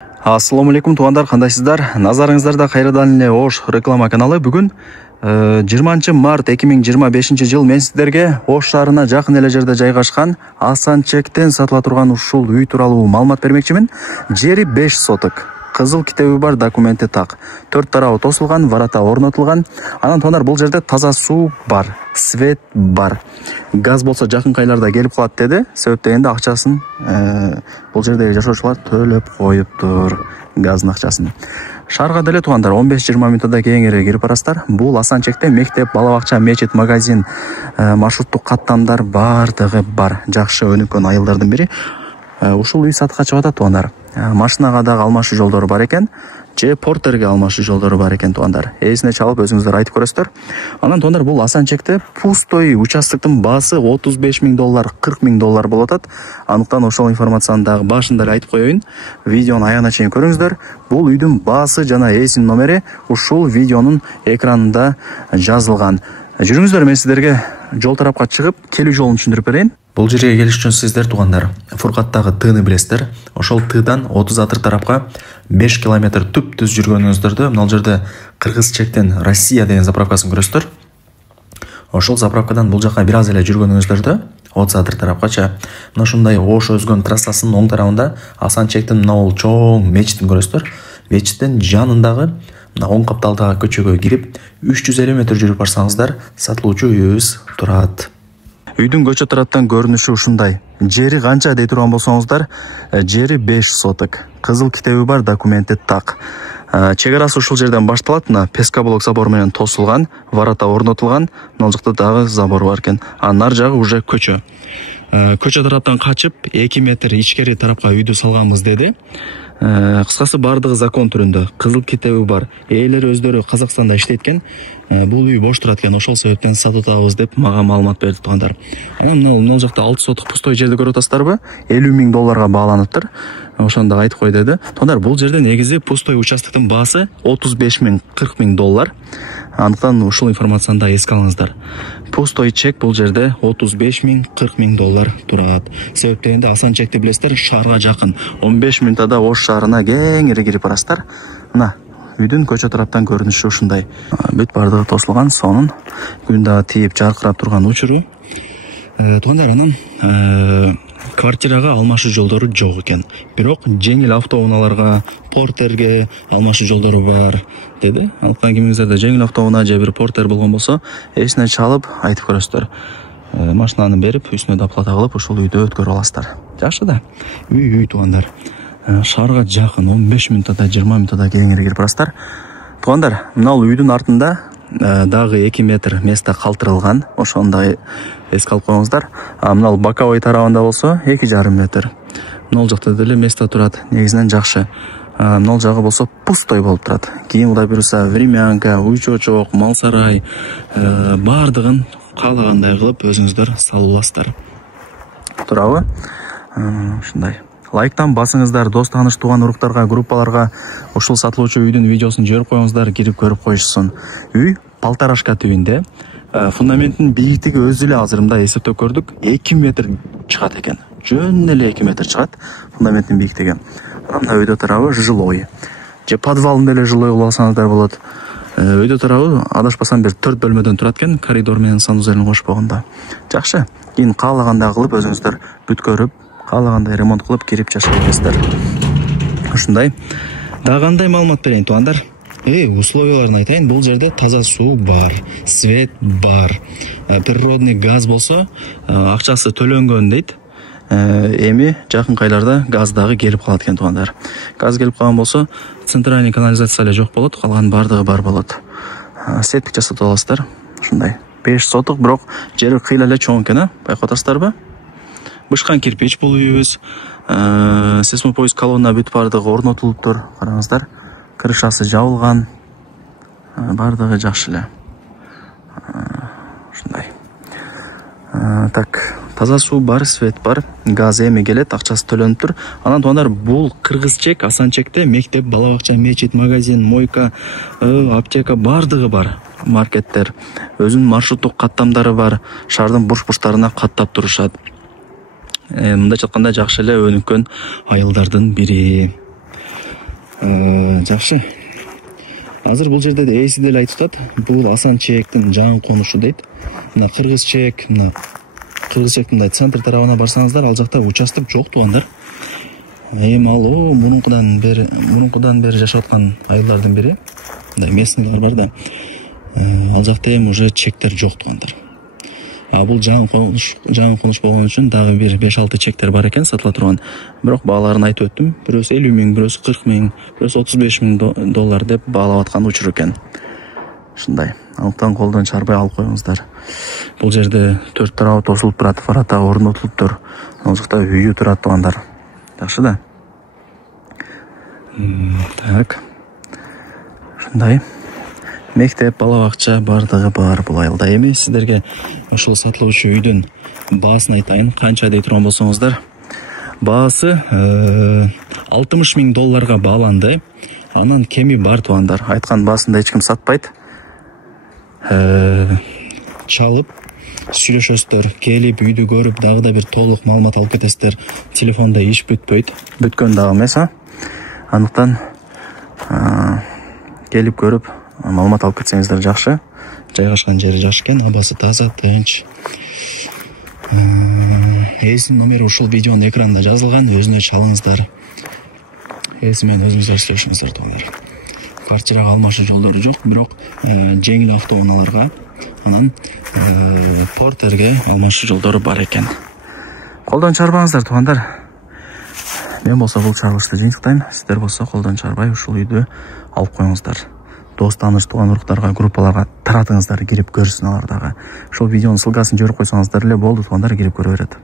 Ассаламу алейкум туугандар, кандайсыздар? Назарыңыздарда кайрадан эле Ош реклама каналы. Бүгүн 20 март 2025 жыл мен сиздерге Ош шаарына жакын эле жерде жайгашкан асан чектен сатыла турган ушул үй тууралуу маалымат бермекчимин. Жери 5 соток. Кызыл китеби бар, документи так. 4 тарабы тосулган, варата орнотулган. Анан туугандар, бул жерде таза суу бар, свет бар. Газ болсо жакын айларда келип калат деди. Себеп дегенде акчасын бул жердеги жашоочулар төлөп коюптур, газдын акчасын. Шаарга деле туугандар 15-20 мүнөттө кеңири кирип барасыздар. Бул асан чекте мектеп, бала бакча, мечит, магазин, маршруттук каттамдар бардыгы бар. Жакшы өнүккөн айылдардын бири. Ушул үй сатыкка чыгып атат туугандар. Машинага дагы алмашуу жолдору бар экен, же портерге алмашуу жолдору бар экен туугандар. Эсине чалып өзүңүздөр айтып көрөсүздөр. Анан туугандар, бул асан чекте пустой участоктун баасы $35,000, $40,000 болуп атат. Андыктан ошол информацияны дагы башында эле айтып коеюн. Видеону аягына чейин көрүңүздөр. Бул үйдүн баасы жана эсин номери ушул видеонун экранында жазылган. Жүрүңүздөр, мен сиздерге жол тарапка чыгып, келүү жолун түшүндүрүп берейин. Бул жерге келиш үчүн сиздер туугандар Фуркаттагы тыны билесиздер. Ошол тыдан 30 атыр тарапка 5 километр түп-түз жүргөнүңүздөрдө мына жерде Кыргыз чектен Россия деген заправкасын көрөсүздөр. Ошол заправкадан бул жака бир аз эле жүргөнүңүздөрдө 30 атыр тарапкача мына ушундай Ош өзгөн трассасынын оң тарабында асан чектин мына бул чоң мечитин көрөсүздөр. Мечиттин жанындагы мына оң капталдагы көчөгө кирип 350 метр жүрүп барсаңыздар сатылуучу үйүбүз турат. Үйдүн көчө тараптан көрүнүшү ушундай. Жери канча дей турган болсоңуздар, жери 5 соток. Кызыл китеби бар, документи так. Чек арасы ушул жерден башталат. Мына пескоблок забор менен тосулган, варата орнотулган. Мына жакта дагы забор бар экен. Нар жагы уже көчө. Көчө тараптан качып 2 метр ичкери тарапка үйдү салганбыз деди. Кыскасы бардыгы закон түрүндө. Кызыл китеби бар. Ээлери өздөрү Казакстанда иштейт. Бул үй бош турат экен, ошол себептен сатып атабыз деп мага маалымат берди туугандар. Анан мына жакта 6 соток пустой жерди көрүп атасыздарбы? $50,000 бааланыптыр. Ошондо айтып кой деди. Туугандар, бул жерде негизи пустой участоктун баасы $35,000, $40,000. Андыктан ушул информацияны да эске алыңыздар. Пустой чек бул жерде $35,000, $40,000 турат. Себеп дегенде асан чекти билесиздер, шаарга жакын. 15 мүнөттө Ош шаарына кеңири кирип барасыздар. Мына үйдүн көчө тараптан көрүнүшү ушундай. Бүт бардыгы тосулган, сонун күн да тийип жаркырап турган учуру. Туугандар, анан квартирага алмашуу жолдору жок экен. Бирок жеңил автоунааларга, портерге алмашуу жолдору бар деди. Андыктан кимиңиздерде жеңил автоунаа же бир портер болгон болсо, эсине чалып айтып көрөсүздөр. Машинаны берип, үстүнө доплата кылып, ушул үйдү өткөрүп аласыздар. Жакшы да. Үй туугандар. Шаарга жакын 15 мүнөттө 20 мүнөттө кеңири кирип барасыздар. Туугандар, мына бул үйдүн артында дагы 2 метр место калтырылган. Ошондой эске алып коюңуздар. Мына боковой тарабында болсо 2,5 метр. Мына жакта деле место турат. Негизинен жакшы. Мына жагы болсо пустой болуп турат. Кийин Кудай буйруса времянка, уй-чочок, мал сарай бардыгын каалагандай кылып өзүңүздөр салып аласыздар. Турабы? Ушундай. Лайктан басыңыздар, дос тааныш тууган уруктарга, группаларга ушул сатылуучу үйдүн видеосун жиберип коюңуздар, кирип көрүп коюшсун. Үй Полторашка түбүндө. Фундаментин бийиктиги өзү эле азырымда эсептеп көрдүк, 2 метр чыгат экен. Жөн эле 2 метр чыгат фундаментин бийиктиги. Мына үйдө тарабы жилой. Же подвалында эле жилой кылып алсаңыздар болот. Үйдө тарабы адашпасам бир 4 бөлмөдөн турат экен, коридор менен санузелин кошуп койгондо. Жакшы. Кийин каалагандай кылып өзүңүздөр бүткөрүп, каалагандай ремонт кылып кирип жашай бересиздер. Ушундай. Дагы кандай маалымат берейин туугандар? Условияларын айтайын. Бул жерде таза суу бар, свет бар. Природный газ болсо, акчасы төлөнгөн дейт. Эми жакын айларда газ дагы келип калат экен туугандар. Газ келип калган болсо, центральный канализация эле жок болот, калган бардыгы бар болот. Септик жасатып аласыздар. Ушундай. 5 соток, бирок жери кыйла эле чоң экен, байкап атасыздарбы? Бышкан кирпич бул үйүбүз. Сейсмопоиск колонна бүт бардыгы орнотулуптур. Караңыздар. Крышасы жабылган. Бардыгы жакшы эле. Ушундай. Так, таза суу бар, свет бар, газ эми келет, акчасы төлөнүп тур. Анан туугандар, бул кыргыз чек, асан чекте мектеп, бала бакча, мечит, магазин, мойка, аптека бардыгы бар. Маркеттер, өзүнүн маршруттук каттамдары бар. Шаардын бурч-бурчтарына каттап турушат. Мындайча айтканда жакшы эле өнүккөн айылдардын бири. Жакшы. Азыр бул жерде эси деле айтып атат. Бул Асан Чээктин жаңы конушу дейт. Мына Кыргыз Чээктин мындай центр тарабына барсаңыздар, ал жакта участок жок туугандар. Эми ал мурункудан бери жашап аткан айылдардын бири. Мындай местныйлар бар да. Ал жакта эми уже чектер жок туугандар. Бул жаңы конуш болгон үчүн дагы бир 5-6 чектер бар экен сатыла турган. Бирок бааларын айтып өттүм. Бирөөсү 50 миң, бирөөсү 40 миң, бирөөсү 35 миң доллар деп баалап аткан учур экен. Ушундай. Андыктан колдон чарбай алып коюңуздар. Бул жерде 4 тарабы тосулуп турат, фарата орнотулуптур. Ал жакта үйү турат туугандар. Жакшы да. Так. Ушундай. Мектеп, бала бакча бардыгы бар бул айылда. Эми сиздерге ушул сатылуучу үйдүн баасын айтайын. Канча дей турган болсоңуздар. Баасы 60 миң долларга бааланды. Анан кеми бар туугандар. Айткан баасында эч ким сатпайт. Чалып сүйлөшөсүздөр, келип үйдү көрүп дагы да бир толук маалымат алып кетесиздер. Телефонда иш бүтпөйт. Бүткөн дагы эмес, Андыктан келип көрүп маалымат алып кетсеңиздер жакшы. Жайгашкан жери жакшы экен, абасы таза, тынч. Эсинин номери ушул видеонун экранында жазылган, өзүнө чалыңыздар. Эси менен өзүңүздөр сүйлөшүңүздөр туугандар. Квартирага алмашуу жолдору жок, бирок жеңил автоунааларга, анан портерге алмашуу жолдору бар экен. Колдон чарбаңыздар туугандар. Мен болсо бул чагылышты жыйынтыктайм. Сиздер болсо колдон чарбай ушул үйдү алып коюңуздар. Дос тааныш тууган уруктарга, группаларга таратыңыздар, кирип көрсүн алар дагы. Ушул видеонун ссылкасын жиберип койсоңуздар эле болду туугандар, кирип көрө берет.